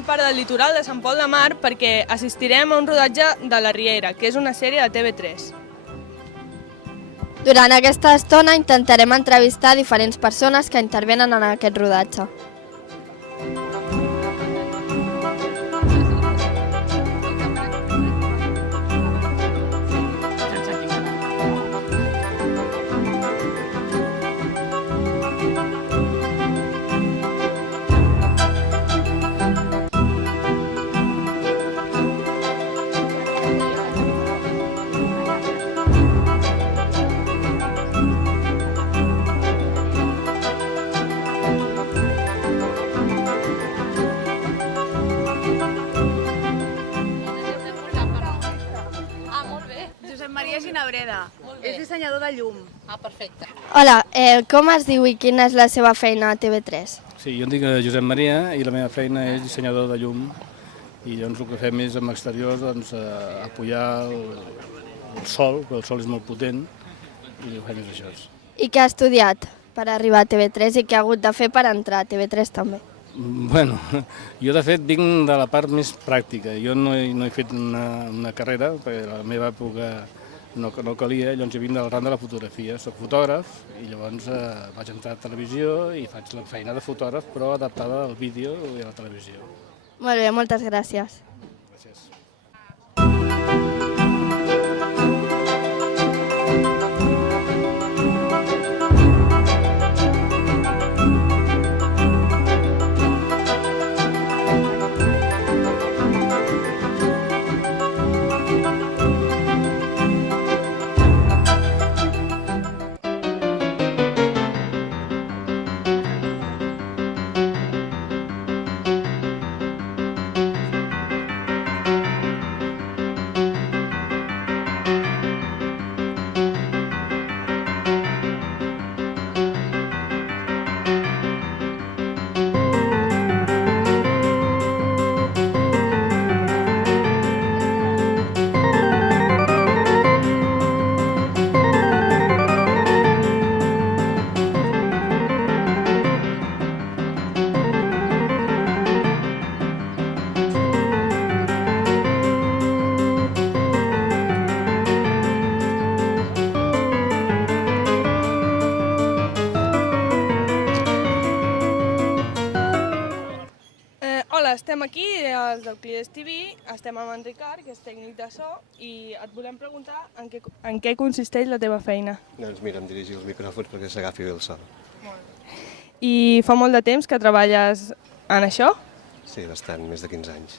al Parc del Litoral de Sant Pol de Mar perquè assistirem a un rodatge de La Riera, que és una sèrie de TV3. Durant aquesta estona intentarem entrevistar diferents persones que intervenen en aquest rodatge. Josep Maria Ginabreda, és dissenyador de llum. Perfecte. Hola, com es diu i quina és la seva feina a TV3? Sí, jo em dic Josep Maria i la meva feina és dissenyador de llum i doncs el que fem és amb exteriors apoyar el sol, perquè el sol és molt potent i el que fem és això. I què ha estudiat per arribar a TV3 i què ha hagut de fer per entrar a TV3 també? Bueno, jo de fet vinc de la part més pràctica. Jo no he fet una carrera, perquè a la meva època no calia, llavors jo vinc del ram de la fotografia. Soc fotògraf i llavors vaig entrar a televisió i faig la feina de fotògraf però adaptada al vídeo i a la televisió. Molt bé, moltes gràcies. Gràcies. Hola, estem aquí, els del Clides TV, estem amb en Ricard, que és tècnic de so, i et volem preguntar en què consisteix la teva feina. Doncs mira, em dirigir els micròfons perquè s'agafi bé el so. I fa molt de temps que treballes en això? Sí, bastant, més de 15 anys.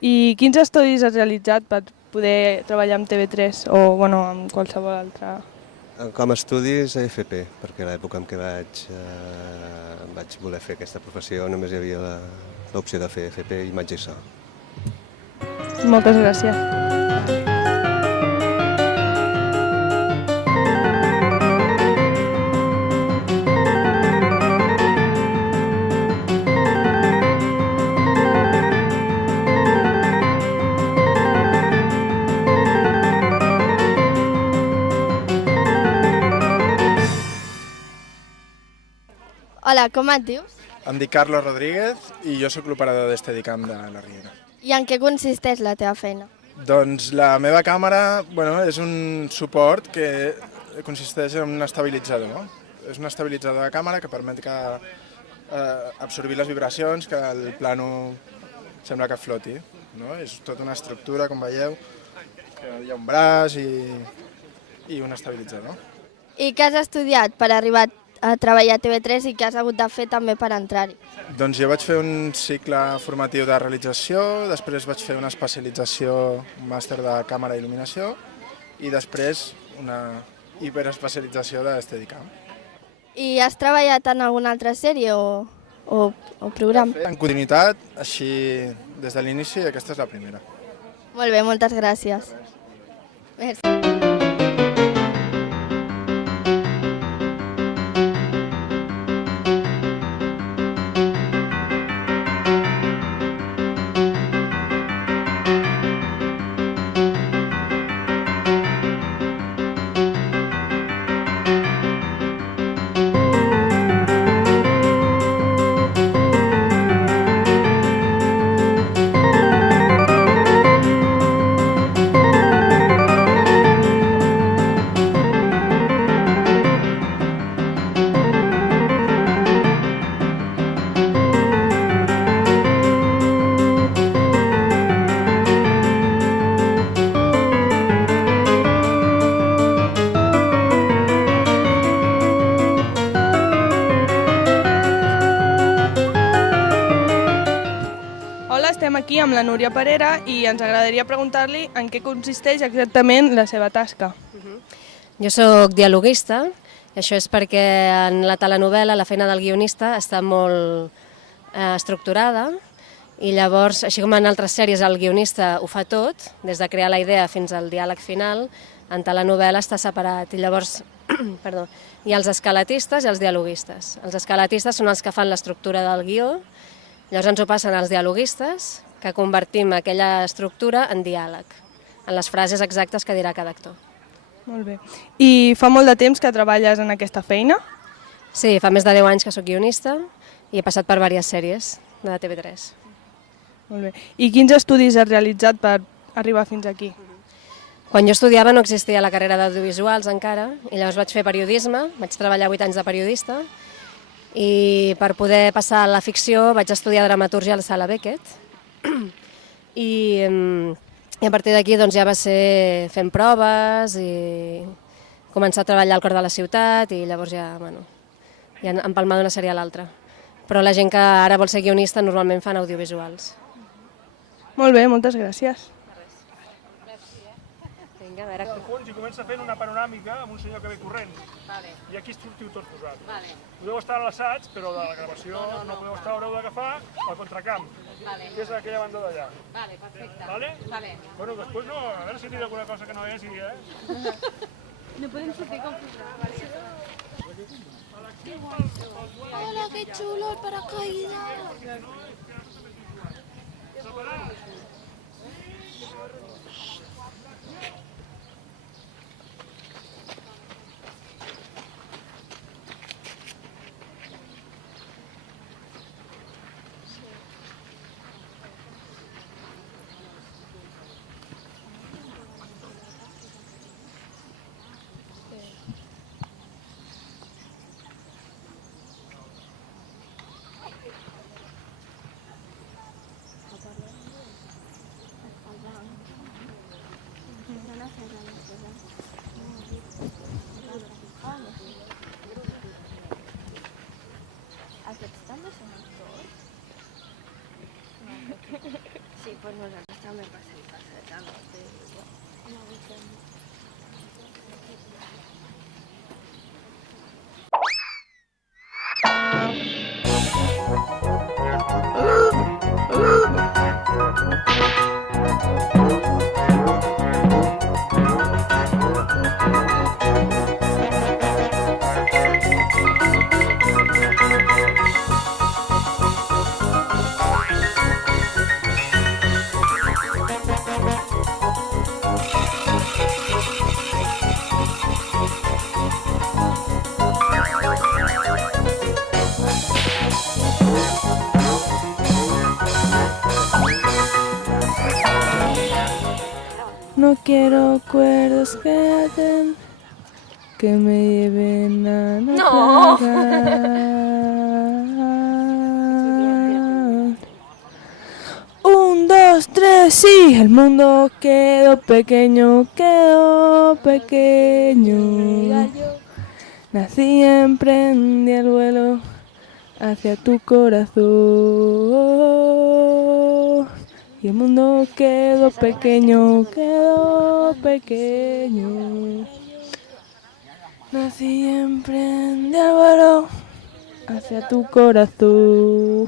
I quins estudis has realitzat per poder treballar amb TV3 o amb qualsevol altra? Com a estudis a FP, perquè a l'època en què vaig voler fer aquesta professió només hi havia l'opció de fer FP, imatge i so. Moltes gràcies. Hola, com et dius? Em dic Carlos Rodríguez i jo sóc l'operador d'Esteadicam de La Riera. I en què consisteix la teva feina? Doncs la meva càmera és un suport que consisteix en un estabilitzador. És un estabilitzador de càmera que permet absorbir les vibracions, que el plano sembla que floti. És tota una estructura, com veieu, que hi ha un braç i un estabilitzador. I què has estudiat per arribar a treballar a TV3 i què has hagut de fer també per entrar-hi? Doncs jo vaig fer un cicle formatiu de realització, després vaig fer una especialització, un màster de càmera i il·luminació i després una hiperespecialització d'Esteadicam. I has treballat en alguna altra sèrie o programa? En continuïtat, així des de l'inici, aquesta és la primera. Molt bé, moltes gràcies. Merci. aquí amb la Núria Parera i ens agradaria preguntar-li en què consisteix exactament la seva tasca. Jo sóc dialoguista, i això és perquè en la telenovel·la la feina del guionista està molt estructurada i llavors, així com en altres sèries el guionista ho fa tot, des de crear la idea fins al diàleg final, en telenovel·la està separat i llavors hi ha els escalatistes i els dialoguistes. Els escalatistes són els que fan l'estructura del guió, llavors ens ho passen als dialoguistes, que convertim aquella estructura en diàleg, en les frases exactes que dirà cada actor. Molt bé. I fa molt de temps que treballes en aquesta feina? Sí, fa més de 10 anys que sóc guionista i he passat per diverses sèries de TV3. Molt bé. I quins estudis has realitzat per arribar fins aquí? Quan jo estudiava no existia la carrera d'audiovisuals encara i llavors vaig fer periodisme, vaig treballar 8 anys de periodista i per poder passar a la ficció vaig estudiar dramatúrgia a la Sala Beckett i a partir d'aquí doncs, ja va ser fent proves i començar a treballar al cor de la ciutat i llavors ja empalmar d'una sèrie a l'altra. Però la gent que ara vol ser guionista normalment fan audiovisuals. Molt bé, moltes gràcies. Vinga, a veure... Al fons i comença fent una panoràmica amb un senyor que ve corrent. I aquí sortiu tots posats. Podeu estar a l'assaig, però de la gravació no podeu estar, haureu d'agafar el contracamp, que és aquella banda d'allà. Vale? Bueno, després no, a veure si diu alguna cosa que no és i... No podem sortir com Hola, qué chulo el paracaídas. Aquests també són actors? Sí, pues nosaltres també passem per ser també. No quiero acuerdos que hacen que me lleven a naufragar. Un, dos, tres, sí, el mundo quedó pequeño, Nací, emprendí el vuelo hacia tu corazón. Y el mundo quedó pequeño. Nací y emprendí el vuelo hacia tu corazón.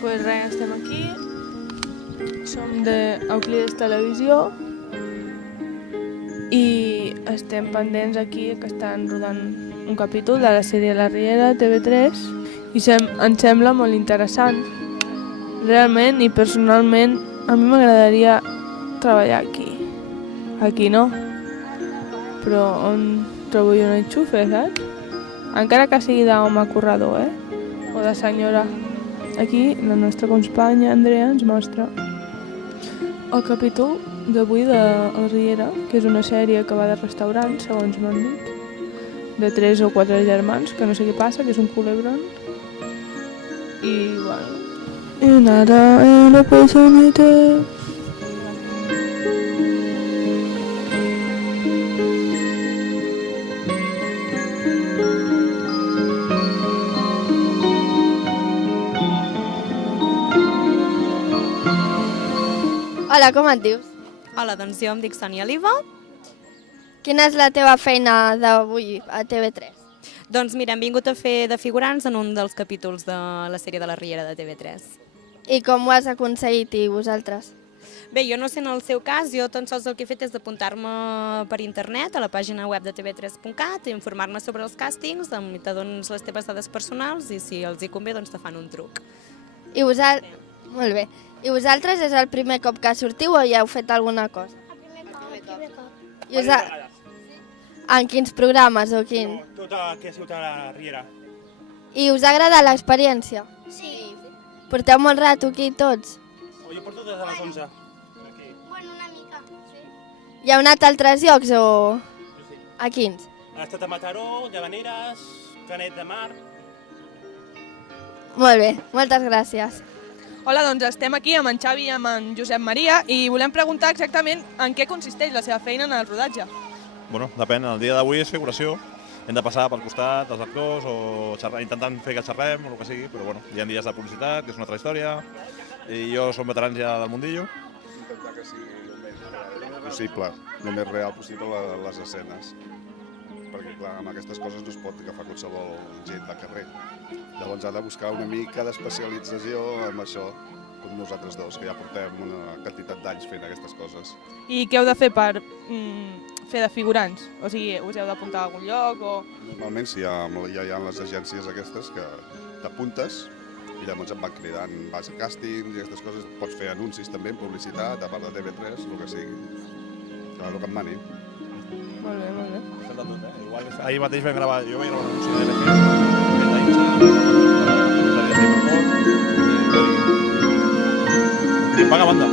Pues res, estem aquí Som d'Euclides Televisió i estem pendents aquí que estan rodant un capítol de la sèrie La Riera de TV3 i ens sembla molt interessant. Realment i personalment a mi m'agradaria treballar aquí. Aquí no, però on trobo jo un enxufe, saps? Encara que sigui d'home corredor, o de senyora. Aquí la nostra companya Andrea ens mostra el capítol d'avui de La Riera, que és una sèrie que va de restaurants, segons m'han dit, de 3 o 4 germans, que no sé què passa, que és un culebron. I, bueno... I nada, la personita... Hola, com et dius? Hola, doncs jo em dic Sònia Oliva. Quina és la teva feina d'avui a TV3? Doncs mira, hem vingut a fer de figurants en un dels capítols de la sèrie de La Riera de TV3. I com ho has aconseguit, i vosaltres? Bé, jo no sé en el seu cas, jo tan sols el que he fet és d'apuntar-me per internet a la pàgina web de tv3.cat i informar-me sobre els càstings, te dones les teves dades personals i si els hi convé doncs te fan un truc. I vosaltres... Molt bé. I vosaltres és el primer cop que sortiu o ja heu fet alguna cosa? El primer cop. I en quins programes o quin? Tot el que ha sigut a La Riera. I us ha agradat l'experiència? Sí. Porteu molt rato aquí tots? Jo porto des de les 11. Bueno, una mica, sí. Hi heu anat a altres llocs o...? Sí. A quins? Ha estat a Mataró, Llavaneres, Canet de Mar... Molt bé, moltes gràcies. Hola, doncs estem aquí amb en Xavi i amb en Josep Maria i volem preguntar exactament en què consisteix la seva feina en el rodatge. Bueno, depèn, el dia d'avui és figuració. Hem de passar pel costat dels actors o intentant fer que xerrem o el que sigui, però bueno, hi ha dies de publicitat, que és una altra història, i jo som veterans ja del mundillo. Intentar que sigui el més possible, el més real possible les escenes. Perquè clar, amb aquestes coses no es pot agafar qualsevol gent de carrer. Llavors ha de buscar una mica d'especialització amb això, com nosaltres dos, que ja portem una quantitat d'anys fent aquestes coses. I què heu de fer per fer de figurants? O sigui, us heu d'apuntar a algun lloc o...? Normalment sí, ja hi ha les agències aquestes que t'apuntes i llavors et van cridant, vas a càstings i aquestes coses. Pots fer anuncis també, publicitat, a part de TV3, el que sigui. Clar, el que em mani. Molt bé, molt bé. Igual, ahir mateix vam gravar, jo vaig gravar un anunci de LG, i paga banda.